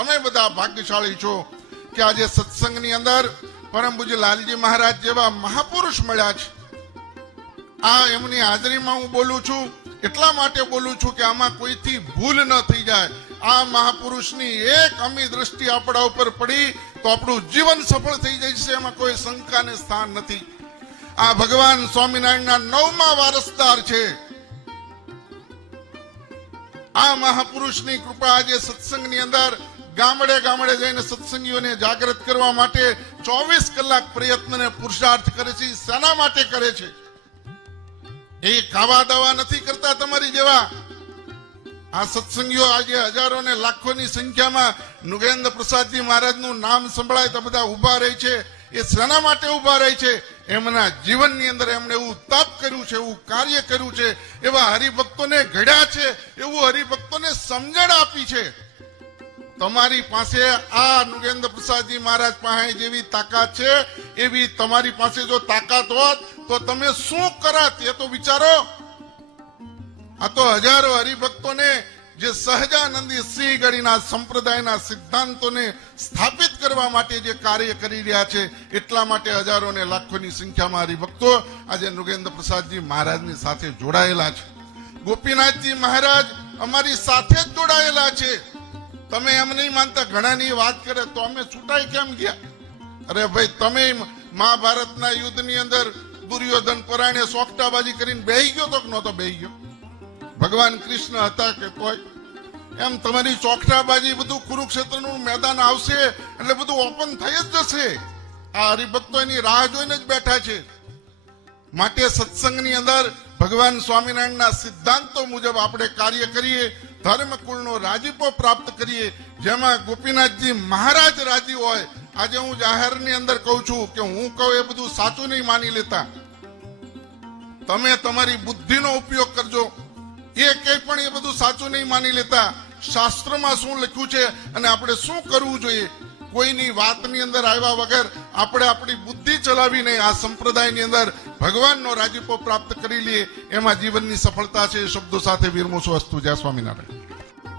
તમે બધા ભાગ્યશાળી છો કે આજે સત્સંગની અંદર પરમ પૂજ્ય લાલજી મહારાજ જેવા મહાપુરુષ મળ્યા છે. આ એમની હાજરીમાં હું બોલું છું, એટલા માટે બોલું છું કે આમાં કોઈથી ભૂલ ન થઈ જાય. આ મહાપુરુષની એક અમી દ્રષ્ટિ આપણા ઉપર પડી તો આપણું જીવન સફળ થઈ જાય છે, એમાં કોઈ શંકાને સ્થાન નથી. આ ભગવાન સ્વામિનારાયણના 9મા વારસદાર છે. આ મહાપુરુષની કૃપા આજે સત્સંગની અંદર ગામડે ગામડે જઈને સત્સંગીઓને જાગૃત કરવા માટે 24 કલાક પ્રયત્ન ને પુરુષાર્થ કરે છે. શાના માટે કરે છે? એ ખાવા દાવા નથી કરતા તમારી જેવા. આ સત્સંગીઓ આજે હજારો ને લાખોની સંખ્યામાં નુગેન્દ્ર પ્રસાદજી મહારાજનું નામ સંભળાય તો બધા ઉભા રહે છે. એ શાના માટે ઉભા રહે છે? એમના જીવનની અંદર એમણે એવું તપ કર્યું છે, એવું કાર્ય કર્યું છે, એવા હરિભક્તોને ઘડ્યા છે, એવું હરિભક્તોને સમજણ આપી છે. તમારી પાસે આ નુગેન્દ્ર પ્રસાદજી મહારાજ પાસે જેવી તાકાત છે એવી તમારી પાસે જો તાકાત હોત તો તમે શું કરત એ તો વિચારો. આ તો હજારો હરિભક્તોને જે સહજાનંદી સિંહગઢીના સંપ્રદાયના સિદ્ધાંતોને સ્થાપિત કરવા માટે જે કાર્ય કરી રહ્યા છે, એટલા માટે હજારો ને લાખોની સંખ્યામાં હરિભક્તો આજે નુગેન્દ્ર પ્રસાદજી મહારાજની સાથે જોડાયેલા છે. ગોપીનાથજી મહારાજ અમારી સાથે જ જોડાયેલા છે. તમે એમ નહીં માનતા, ઘણાની વાત કરે તો અમે છૂટાઈ કેમ ગયા? અરે ભાઈ, તમે મહાભારતના યુદ્ધની અંદર દુર્યોધન પરાણે સોકટાબાજી કરીને બેહી ગયો તો કે નહોતો બેહી ગયો? ભગવાન કૃષ્ણ હતા કે તોય એમ તમારી ચોકટાબાજી બધું કુરુક્ષેત્રનું મેદાન આવશે એટલે બધું ઓપન થઈ જ જશે. આ હરિભક્તો એની રાહ જોઈને જ બેઠા છે. માટે સત્સંગની અંદર ભગવાન સ્વામિનારાયણના સિદ્ધાંતો મુજબ આપણે કાર્ય કરીએ, ધર્મકુળનો રાજીપો પ્રાપ્ત કરીએ, જેમાં ગોપીનાથજી મહારાજ રાજી હોય. આજે હું જાહેરની અંદર કહું છું કે હું કહું એ બધું સાચું નહીં માની લેતા. તમે તમારી બુદ્ધિનો ઉપયોગ કરજો. એ કંઈ પણ એ બધું સાચું નહીં માની લેતા. શાસ્ત્રમાં શું લખ્યું છે અને આપણે શું કરવું જોઈએ, કોઈની વાતની અંદર આવ્યા વગર આપણે આપણી બુદ્ધિ ચલાવીને આ સંપ્રદાયની અંદર ભગવાનનો રાજીપો પ્રાપ્ત કરી લઈએ, એમાં જીવનની સફળતા છે. શબ્દો સાથે વિરમું છું. અસ્તુ. જય સ્વામિનારાયણ.